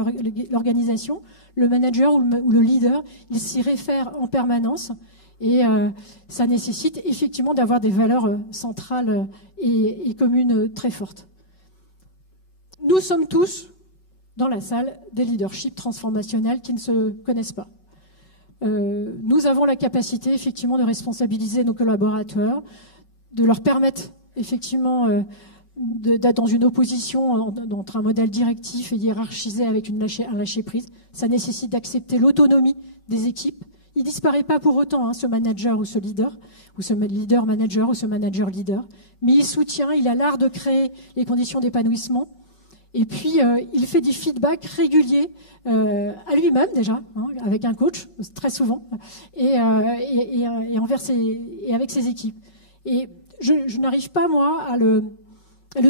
l'organisation, le manager ou le leader, il s'y réfère en permanence. Et ça nécessite effectivement d'avoir des valeurs centrales et communes très fortes. Nous sommes tous, dans la salle, des leaderships transformationnels qui ne se connaissent pas. Nous avons la capacité effectivement de responsabiliser nos collaborateurs, de leur permettre effectivement d'être dans une opposition entre un modèle directif et hiérarchisé avec un lâcher-prise. Ça nécessite d'accepter l'autonomie des équipes. Il ne disparaît pas pour autant, ce manager ou ce leader manager ou ce manager leader, mais il soutient, il a l'art de créer les conditions d'épanouissement. Et puis, il fait du feedback régulier à lui-même déjà, avec un coach, très souvent, et avec ses équipes. Et je n'arrive pas, moi, à le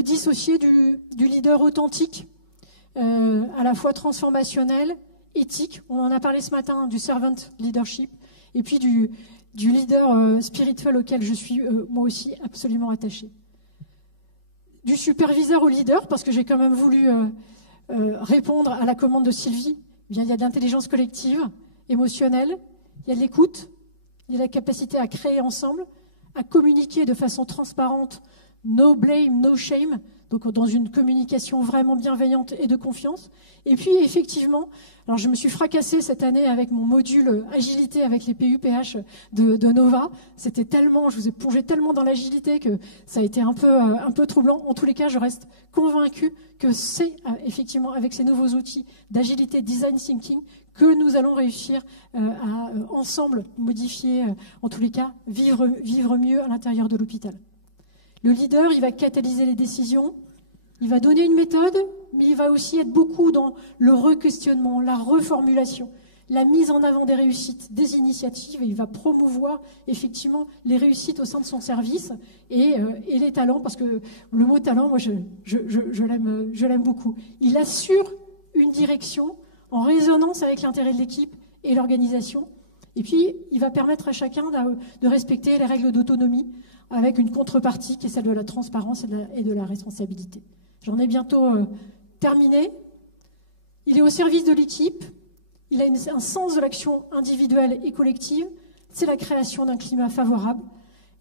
dissocier du leader authentique, à la fois transformationnel, éthique. On en a parlé ce matin, du servant leadership, et puis du leader spirituel auquel je suis, moi aussi, absolument attachée. Du superviseur au leader, parce que j'ai quand même voulu répondre à la commande de Sylvie. Eh bien, il y a de l'intelligence collective, émotionnelle, il y a de l'écoute, il y a la capacité à créer ensemble, à communiquer de façon transparente, no blame, no shame, donc dans une communication vraiment bienveillante et de confiance. Et puis effectivement, alors je me suis fracassée cette année avec mon module agilité avec les PUPH de Nova. C'était tellement, je vous ai plongé tellement dans l'agilité que ça a été un peu troublant. En tous les cas, je reste convaincue que c'est effectivement avec ces nouveaux outils d'agilité, design thinking, que nous allons réussir à ensemble modifier, en tous les cas, vivre mieux à l'intérieur de l'hôpital. Le leader, il va catalyser les décisions, il va donner une méthode, mais il va aussi être beaucoup dans le re-questionnement, la reformulation, la mise en avant des réussites, des initiatives, et il va promouvoir effectivement les réussites au sein de son service et les talents, parce que le mot talent, moi je l'aime beaucoup. Il assure une direction en résonance avec l'intérêt de l'équipe et l'organisation, et puis il va permettre à chacun de respecter les règles d'autonomie, avec une contrepartie qui est celle de la transparence et de la responsabilité. J'en ai bientôt terminé. Il est au service de l'équipe, il a un sens de l'action individuelle et collective, c'est la création d'un climat favorable,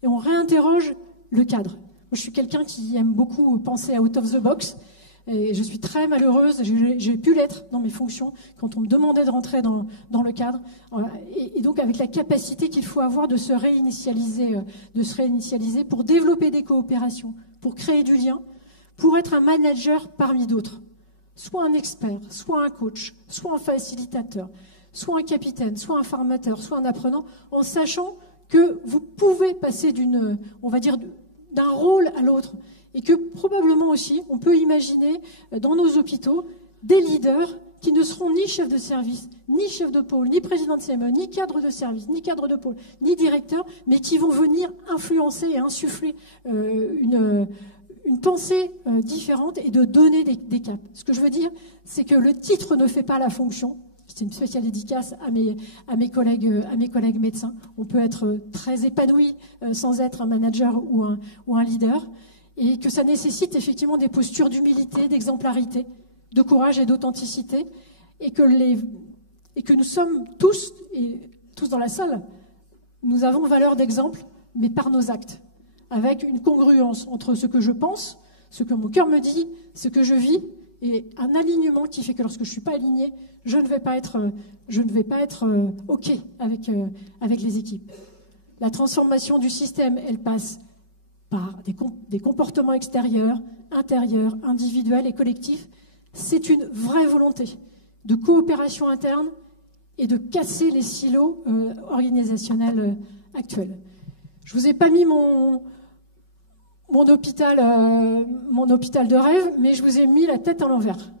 et on réinterroge le cadre. Moi, je suis quelqu'un qui aime beaucoup penser out of the box, et je suis très malheureuse, j'ai pu l'être dans mes fonctions, quand on me demandait de rentrer dans le cadre, et donc avec la capacité qu'il faut avoir de se réinitialiser pour développer des coopérations, pour créer du lien, pour être un manager parmi d'autres. Soit un expert, soit un coach, soit un facilitateur, soit un capitaine, soit un formateur, soit un apprenant, en sachant que vous pouvez passer d'un rôle à l'autre. Et que probablement aussi, on peut imaginer dans nos hôpitaux des leaders qui ne seront ni chefs de service, ni chefs de pôle, ni président de CME, ni cadre de service, ni cadre de pôle, ni directeur, mais qui vont venir influencer et insuffler une pensée différente et de donner des caps. Ce que je veux dire, c'est que le titre ne fait pas la fonction. C'est une spéciale dédicace à mes collègues médecins. On peut être très épanoui sans être un manager ou un leader. Et que ça nécessite effectivement des postures d'humilité, d'exemplarité, de courage et d'authenticité, et que nous sommes tous dans la salle, nous avons valeur d'exemple, mais par nos actes, avec une congruence entre ce que je pense, ce que mon cœur me dit, ce que je vis, et un alignement qui fait que lorsque je ne suis pas aligné, je ne vais pas être OK avec les équipes. La transformation du système, elle passe par des comportements extérieurs, intérieurs, individuels et collectifs. C'est une vraie volonté de coopération interne et de casser les silos organisationnels actuels. Je ne vous ai pas mis mon hôpital de rêve, mais je vous ai mis la tête à l'envers.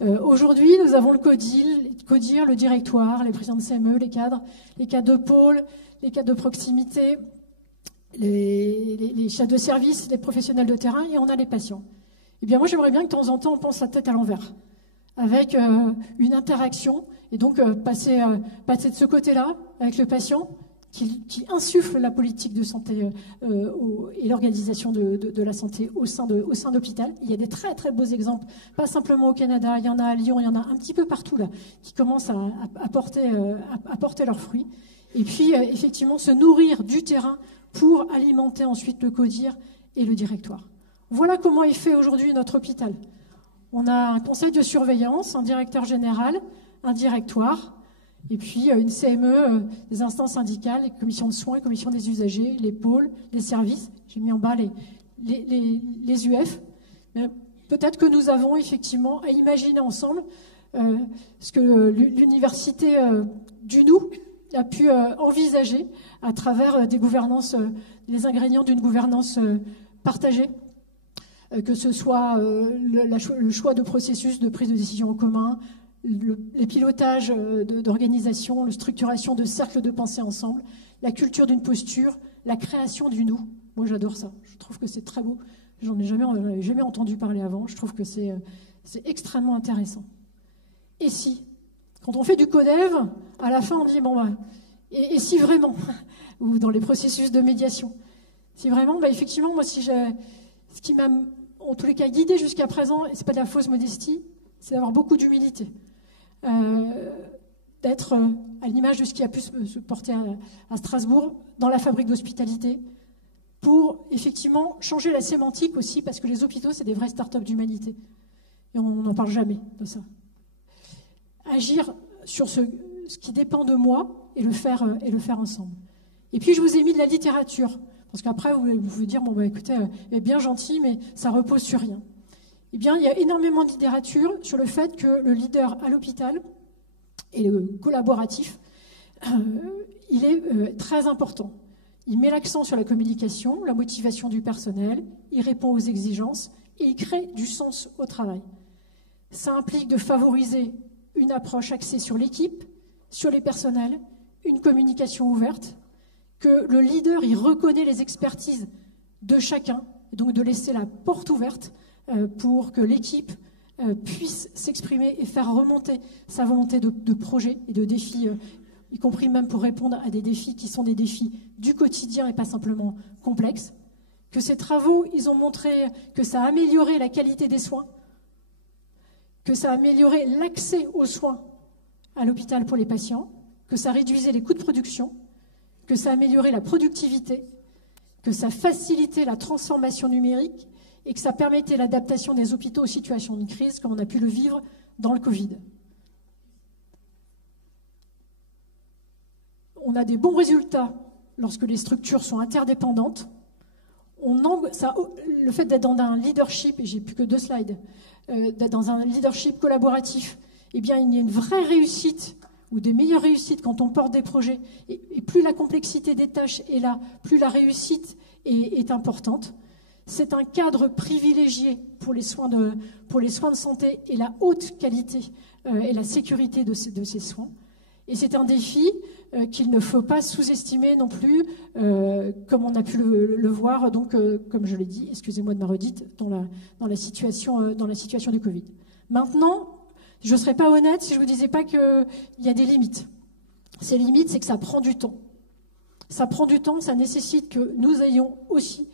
Aujourd'hui, nous avons le CODIR, le directoire, les présidents de CME, les cadres de pôle, les cadres de proximité, les chefs de service, les professionnels de terrain, et on a les patients. Eh bien, moi, j'aimerais bien que de temps en temps, on pense la tête à l'envers, avec une interaction, et donc passer de ce côté-là, avec le patient, qui insuffle la politique de santé et l'organisation de la santé au sein d'hôpital. Il y a des très très beaux exemples, pas simplement au Canada, il y en a à Lyon, il y en a un petit peu partout là, qui commencent à porter leurs fruits. Et puis effectivement se nourrir du terrain pour alimenter ensuite le CODIR et le directoire. Voilà comment est fait aujourd'hui notre hôpital. On a un conseil de surveillance, un directeur général, un directoire, et puis une CME, des instances syndicales, les commissions de soins, les commissions des usagers, les pôles, les services. J'ai mis en bas les UF. Peut-être que nous avons effectivement à imaginer ensemble ce que l'université du Nou a pu envisager à travers des gouvernances, les ingrédients d'une gouvernance partagée, que ce soit le choix de processus de prise de décision en commun, les pilotages d'organisation, la structuration de cercles de pensée ensemble, la culture d'une posture, la création du nous. Moi, j'adore ça. Je trouve que c'est très beau. J'en ai jamais entendu parler avant. Je trouve que c'est extrêmement intéressant. Et si, quand on fait du codev, à la fin, on dit, bon, bah, et si vraiment, ou dans les processus de médiation, si vraiment, bah, effectivement, moi, ce qui m'a, en tous les cas, guidé jusqu'à présent, et c'est pas de la fausse modestie, c'est d'avoir beaucoup d'humilité. D'être à l'image de ce qui a pu se porter à Strasbourg, dans la fabrique d'hospitalité, pour effectivement changer la sémantique aussi, parce que les hôpitaux, c'est des vraies start-up d'humanité. Et on n'en parle jamais de ça. Agir sur ce qui dépend de moi et le faire ensemble. Et puis, je vous ai mis de la littérature, parce qu'après, vous pouvez dire, bon, bah, écoutez, bien gentil, mais ça repose sur rien. Eh bien, il y a énormément de littérature sur le fait que le leader à l'hôpital et le collaboratif, il est très important. Il met l'accent sur la communication, la motivation du personnel, il répond aux exigences et il crée du sens au travail. Ça implique de favoriser une approche axée sur l'équipe, sur les personnels, une communication ouverte, que le leader il reconnaît les expertises de chacun, et donc de laisser la porte ouverte pour que l'équipe puisse s'exprimer et faire remonter sa volonté de projet et de défis, y compris même pour répondre à des défis qui sont des défis du quotidien et pas simplement complexes. Que ces travaux, ils ont montré que ça a amélioré la qualité des soins, que ça a amélioré l'accès aux soins à l'hôpital pour les patients, que ça réduisait les coûts de production, que ça a amélioré la productivité, que ça facilitait la transformation numérique et que ça permettait l'adaptation des hôpitaux aux situations de crise, comme on a pu le vivre dans le Covid. On a des bons résultats lorsque les structures sont interdépendantes. Le fait d'être dans un leadership, et j'ai plus que 2 slides, d'être dans un leadership collaboratif, eh bien, il y a une vraie réussite ou des meilleures réussites quand on porte des projets. Et plus la complexité des tâches est là, plus la réussite est importante. C'est un cadre privilégié pour les soins de santé et la haute qualité et la sécurité de ces soins. Et c'est un défi qu'il ne faut pas sous-estimer non plus, comme on a pu le voir, donc, comme je l'ai dit, excusez-moi de ma redite, dans la situation du Covid. Maintenant, je ne serais pas honnête si je ne vous disais pas qu'il y a des limites. Ces limites, c'est que ça prend du temps. Ça prend du temps, ça nécessite que nous ayons aussi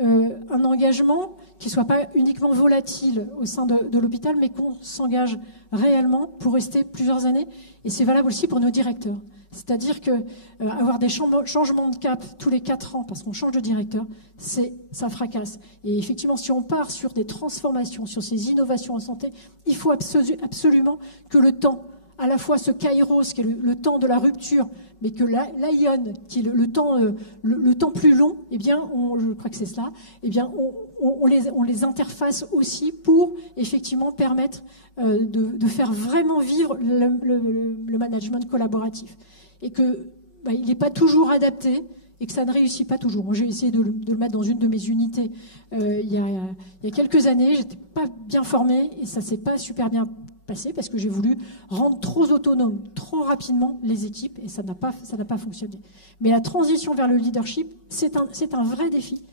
un engagement qui ne soit pas uniquement volatile au sein de l'hôpital, mais qu'on s'engage réellement pour rester plusieurs années. Et c'est valable aussi pour nos directeurs. C'est-à-dire qu'avoir des changements de cap tous les 4 ans, parce qu'on change de directeur, ça fracasse. Et effectivement, si on part sur des transformations, sur ces innovations en santé, il faut absolument que le temps, à la fois ce kairos, qui est le temps de la rupture, mais que l'aion, qui est le temps plus long, eh bien, je crois que c'est cela, eh bien, on les interface aussi pour effectivement permettre de faire vraiment vivre le management collaboratif. Et qu'il n'est pas toujours adapté et que ça ne réussit pas toujours. Moi, j'ai essayé de le mettre dans une de mes unités il y a quelques années. Je n'étais pas bien formée et ça ne s'est pas super bien passé parce que j'ai voulu rendre trop autonomes, trop rapidement les équipes et ça n'a pas fonctionné. Mais la transition vers le leadership, c'est un vrai défi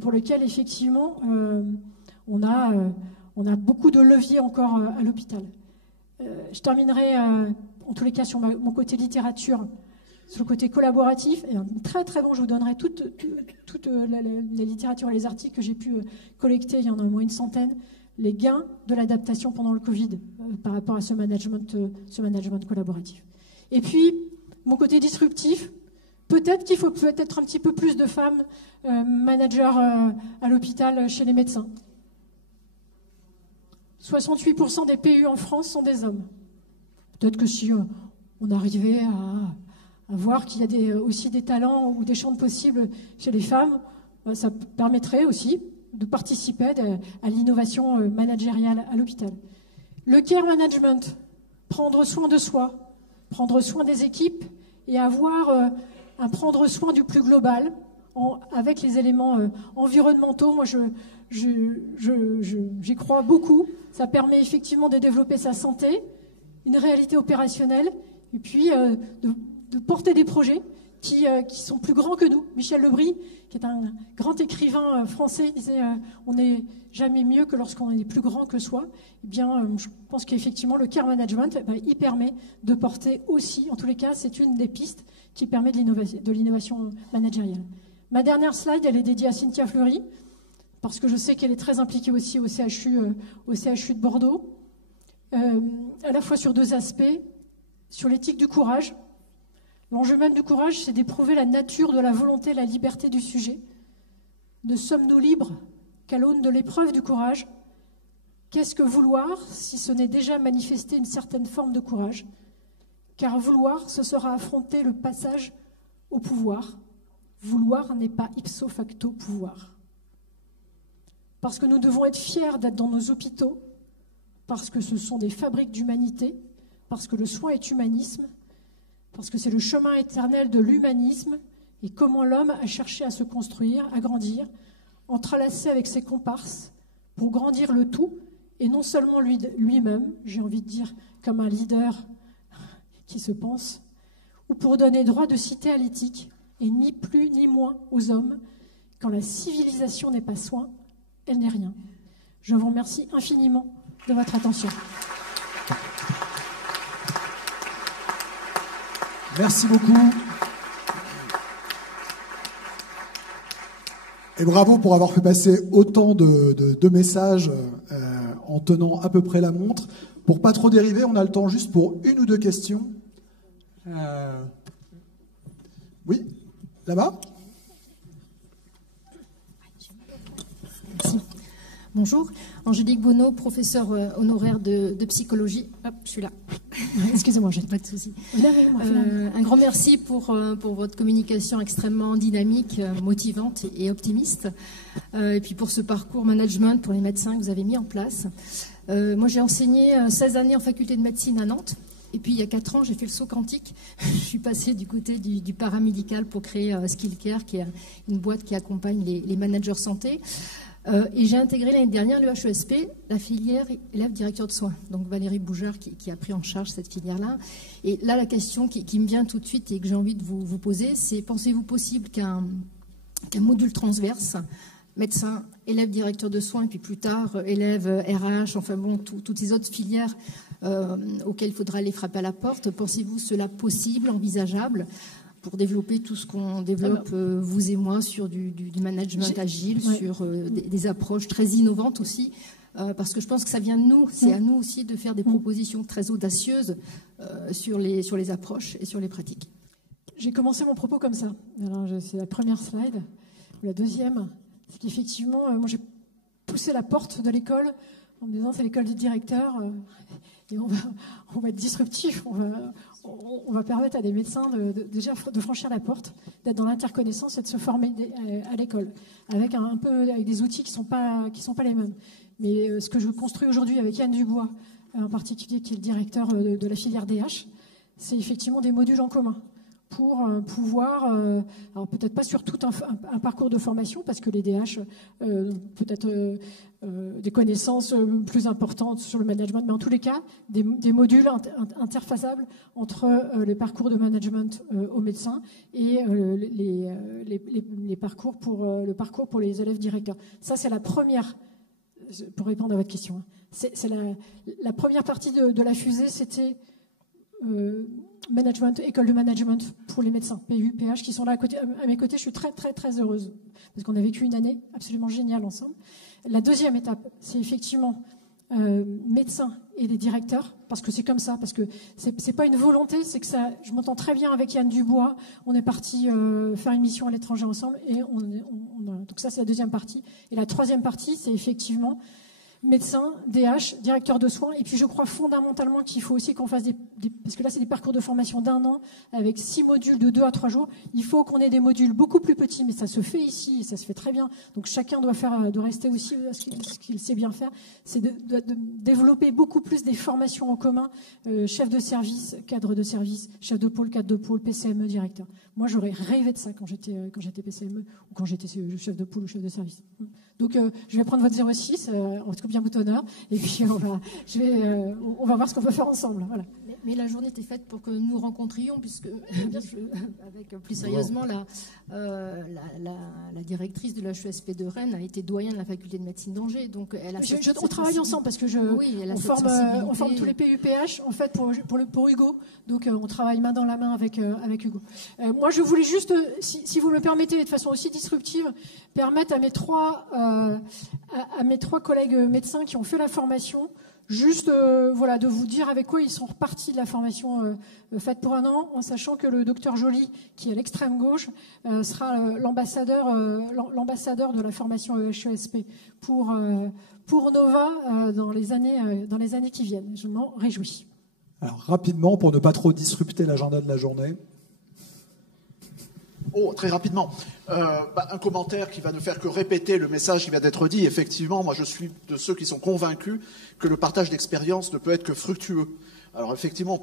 pour lequel, effectivement, on a beaucoup de leviers encore à l'hôpital. Je terminerai, en tous les cas, sur mon côté littérature, sur le côté collaboratif. Et un très très bon, je vous donnerai toute la littérature et les articles que j'ai pu collecter, il y en a au moins une centaine, les gains de l'adaptation pendant le Covid par rapport à ce management collaboratif. Et puis, mon côté disruptif, peut-être qu'il faut peut-être un petit peu plus de femmes managers à l'hôpital chez les médecins. 68% des PU en France sont des hommes. Peut-être que si on arrivait à voir qu'il y a aussi des talents ou des champs de possibles chez les femmes, ça permettrait aussi de participer à l'innovation managériale à l'hôpital. Le care management, prendre soin de soi, prendre soin des équipes et avoir un prendre soin du plus global avec les éléments environnementaux. Moi, j'y crois beaucoup. Ça permet effectivement de développer sa santé, une réalité opérationnelle, et puis de porter des projets qui sont plus grands que nous. Michel Lebris, qui est un grand écrivain français, disait on n'est jamais mieux que lorsqu'on est plus grand que soi. Eh bien, je pense qu'effectivement, le care management, il permet de porter aussi, en tous les cas, c'est une des pistes qui permet de l'innovation managériale. Ma dernière slide, elle est dédiée à Cynthia Fleury, parce que je sais qu'elle est très impliquée aussi au CHU de Bordeaux, à la fois sur deux aspects, sur l'éthique du courage. L'enjeu même du courage, c'est d'éprouver la nature de la volonté, la liberté du sujet. Ne sommes-nous libres qu'à l'aune de l'épreuve du courage? Qu'est-ce que vouloir si ce n'est déjà manifester une certaine forme de courage? Car vouloir, ce sera affronter le passage au pouvoir. Vouloir n'est pas ipso facto pouvoir. Parce que nous devons être fiers d'être dans nos hôpitaux, parce que ce sont des fabriques d'humanité, parce que le soin est humanisme, parce que c'est le chemin éternel de l'humanisme et comment l'homme a cherché à se construire, à grandir, entrelacé avec ses comparses pour grandir le tout, et non seulement lui-même, j'ai envie de dire comme un leader qui se pense, ou pour donner droit de cité à l'éthique, et ni plus ni moins aux hommes. Quand la civilisation n'est pas soin, elle n'est rien. Je vous remercie infiniment de votre attention. Merci beaucoup. Et bravo pour avoir fait passer autant de messages en tenant à peu près la montre. Pour pas trop dériver, on a le temps juste pour une ou deux questions. Oui, là-bas. Merci. Bonjour, Angélique Bonneau, professeure honoraire de psychologie. Hop, je suis là. Excusez-moi, j'ai pas de souci. Un grand merci pour votre communication extrêmement dynamique, motivante et optimiste. Et puis pour ce parcours management pour les médecins que vous avez mis en place. Moi, j'ai enseigné 16 années en faculté de médecine à Nantes. Et puis, il y a 4 ans, j'ai fait le saut quantique. Je suis passée du côté du paramédical pour créer Skillcare, qui est une boîte qui accompagne les managers santé. Et j'ai intégré l'année dernière le HESP, la filière élève directeur de soins. Donc Valérie Boujard qui a pris en charge cette filière-là. Et là, la question qui me vient tout de suite et que j'ai envie de vous poser, c'est pensez-vous possible qu'un module transverse, médecin, élève directeur de soins, et puis plus tard, élève RH, enfin bon, toutes ces autres filières auxquelles il faudra aller frapper à la porte, pensez-vous cela possible, envisageable pour développer tout ce qu'on développe, vous et moi, sur du management agile, sur des approches très innovantes aussi, parce que je pense que ça vient de nous. C'est à nous aussi de faire des propositions très audacieuses sur les approches et sur les pratiques. J'ai commencé mon propos comme ça. Alors, c'est la première slide. La deuxième, c'est qu'effectivement, moi, j'ai poussé la porte de l'école en me disant c'est l'école du directeur et on va être disruptif. On va permettre à des médecins déjà de franchir la porte, d'être dans l'interconnaissance et de se former à l'école, avec avec des outils qui sont pas les mêmes. Mais ce que je construis aujourd'hui avec Yann Dubois, en particulier, qui est le directeur de la filière DH, c'est effectivement des modules en commun pour pouvoir, alors peut-être pas sur tout un parcours de formation, parce que les DH peut-être des connaissances plus importantes sur le management, mais en tous les cas, des modules interfaçables entre les parcours de management aux médecins et les parcours le parcours pour les élèves directeurs. Ça, c'est la première, pour répondre à votre question, c'est la première partie de la fusée, c'était management, école de management pour les médecins, PU, PH, qui sont là à mes côtés. Je suis très, très, très heureuse parce qu'on a vécu une année absolument géniale ensemble. La deuxième étape, c'est effectivement médecins et des directeurs, parce que c'est comme ça, parce que c'est pas une volonté, c'est que ça. Je m'entends très bien avec Yann Dubois. On est parti faire une mission à l'étranger ensemble, et donc ça c'est la deuxième partie. Et la troisième partie, c'est effectivement médecin, DH, directeur de soins. Et puis je crois fondamentalement qu'il faut aussi qu'on fasse parce que là c'est des parcours de formation d'1 an avec 6 modules de 2 à 3 jours. Il faut qu'on ait des modules beaucoup plus petits, mais ça se fait ici et ça se fait très bien. Donc chacun doit rester aussi ce qu'il sait bien faire. C'est de développer beaucoup plus des formations en commun, chef de service, cadre de service, chef de pôle, cadre de pôle, PCME, directeur. Moi j'aurais rêvé de ça quand j'étais PCME ou quand j'étais chef de pôle ou chef de service. Donc je vais prendre votre 06, en tout cas bien boutonneur, et puis on va voir ce qu'on peut faire ensemble. Voilà. Mais la journée était faite pour que nous nous rencontrions, puisque avec plus sérieusement, la directrice de l'HESP de Rennes a été doyen de la faculté de médecine d'Angers. Donc on travaille ensemble parce que on forme tous les PUPH en fait pour Hugo. Donc on travaille main dans la main avec Hugo. Moi je voulais juste, si vous me permettez, de façon aussi disruptive, permettre à mes trois collègues médecins qui ont fait la formation, juste de vous dire avec quoi ils sont repartis de la formation faite pour 1 an, en sachant que le docteur Joly, qui est à l'extrême gauche, sera l'ambassadeur de la formation HESP pour Nova dans les années qui viennent. Je m'en réjouis. Alors rapidement, pour ne pas trop disrupter l'agenda de la journée. Oh, très rapidement. Un commentaire qui va ne faire que répéter le message qui vient d'être dit. Effectivement, moi je suis de ceux qui sont convaincus que le partage d'expérience ne peut être que fructueux. Alors effectivement,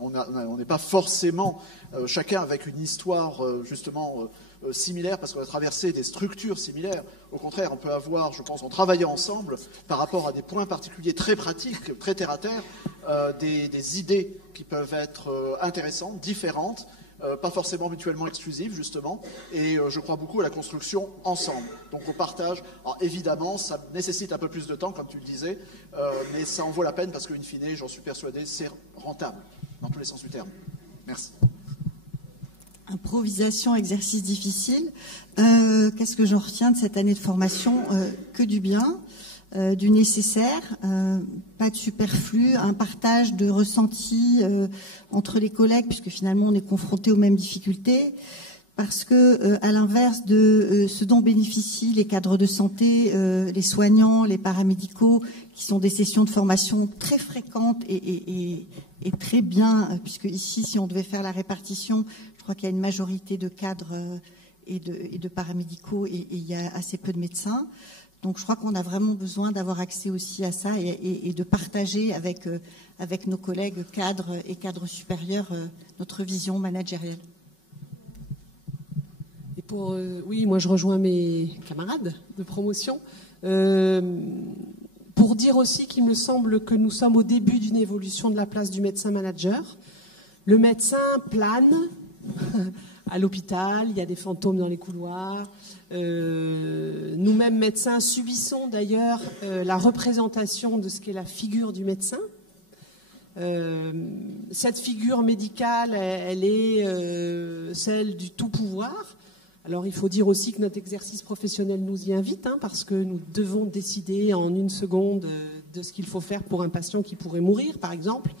on n'est pas forcément chacun avec une histoire justement similaire parce qu'on a traversé des structures similaires. Au contraire, on peut avoir, je pense, en travaillant ensemble, par rapport à des points particuliers très pratiques, très terre à terre, des idées qui peuvent être intéressantes, différentes. Pas forcément mutuellement exclusives, justement, et je crois beaucoup à la construction ensemble. Donc au partage, alors évidemment, ça nécessite un peu plus de temps, comme tu le disais, mais ça en vaut la peine parce qu'in fine, j'en suis persuadé, c'est rentable, dans tous les sens du terme. Merci. Improvisation, exercice difficile. Qu'est-ce que j'en retiens de cette année de formation? Que du bien. Du nécessaire, pas de superflu, un partage de ressentis entre les collègues, puisque finalement on est confronté aux mêmes difficultés, parce que à l'inverse de ce dont bénéficient les cadres de santé, les soignants, les paramédicaux, qui sont des sessions de formation très fréquentes et très bien, puisque ici, si on devait faire la répartition, je crois qu'il y a une majorité de cadres et de paramédicaux et il y a assez peu de médecins. Donc je crois qu'on a vraiment besoin d'avoir accès aussi à ça et de partager avec nos collègues cadres et cadres supérieurs notre vision managériale. Et oui, moi je rejoins mes camarades de promotion pour dire aussi qu'il me semble que nous sommes au début d'une évolution de la place du médecin manager. Le médecin plane à l'hôpital, il y a des fantômes dans les couloirs. Nous-mêmes médecins subissons d'ailleurs la représentation de ce qu'est la figure du médecin. Cette figure médicale, elle est celle du tout pouvoir. Alors il faut dire aussi que notre exercice professionnel nous y invite, parce que nous devons décider en 1 seconde de ce qu'il faut faire pour un patient qui pourrait mourir, par exemple.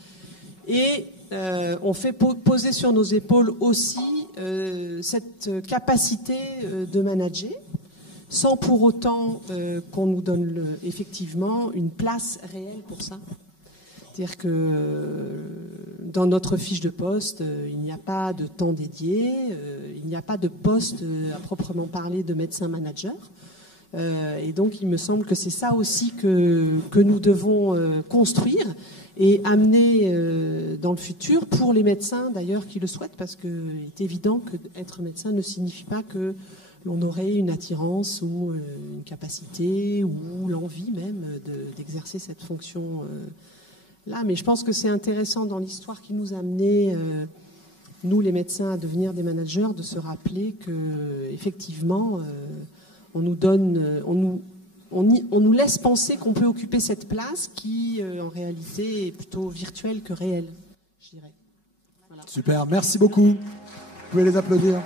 Et on fait poser sur nos épaules aussi cette capacité de manager, sans pour autant qu'on nous donne effectivement une place réelle pour ça. C'est-à-dire que dans notre fiche de poste, il n'y a pas de temps dédié, il n'y a pas de poste à proprement parler de médecin-manager. Et donc il me semble que c'est ça aussi que nous devons construire et amener dans le futur pour les médecins d'ailleurs qui le souhaitent, parce qu'il est évident qu'être médecin ne signifie pas que l'on aurait une attirance ou une capacité ou l'envie même d'exercer cette fonction là. Mais je pense que c'est intéressant dans l'histoire qui nous a amené, nous les médecins, à devenir des managers, de se rappeler que effectivement on nous donne, on nous laisse penser qu'on peut occuper cette place qui, en réalité, est plutôt virtuelle que réelle, je dirais. Super, merci beaucoup. Vous pouvez les applaudir.